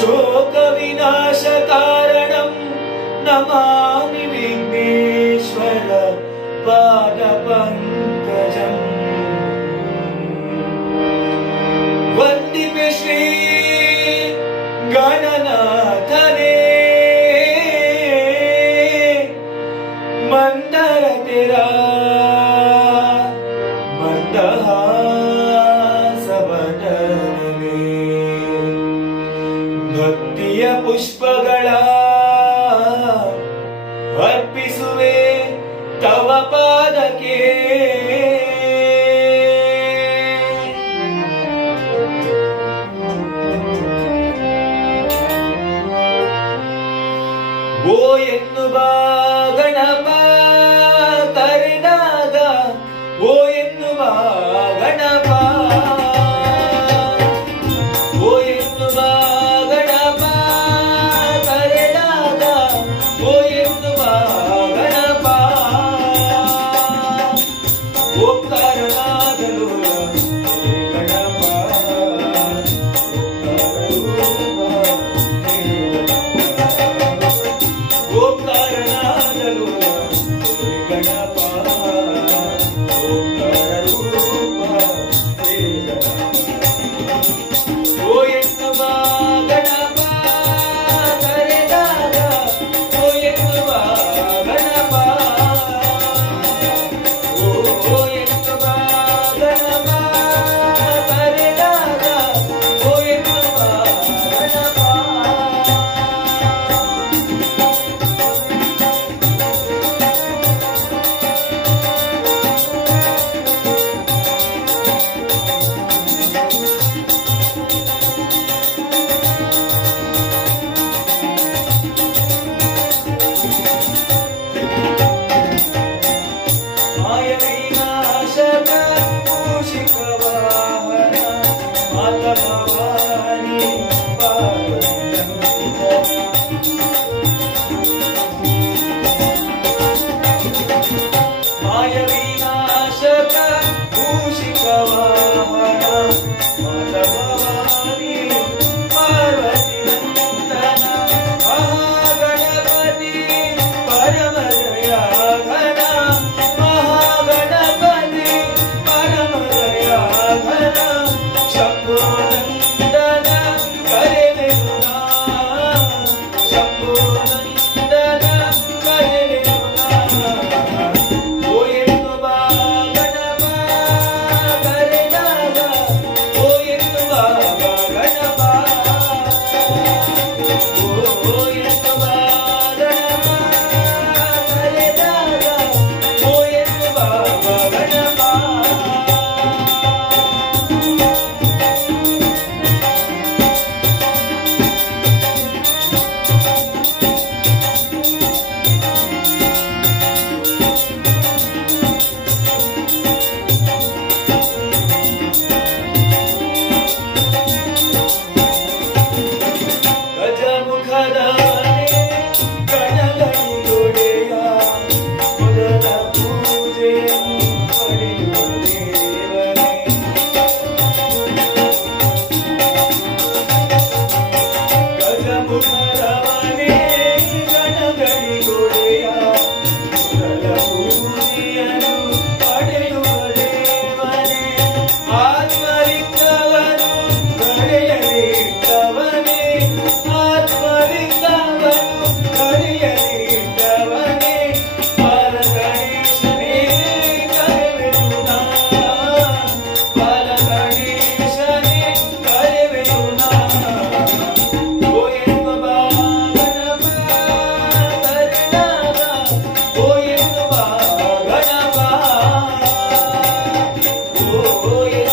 शोकविनाशकारणं नमामि विघ्नेश्वर पादपङ्कजम् वन्दिपि श्री गणनाथ ಪುಷ್ಪಗಳ ಅರ್ಪಿಸುವೆ ತವ ಪಾದಕ್ಕೆ. ಓ ಎನ್ನುವ Ganapa Ganapa Oh, oh, yeah.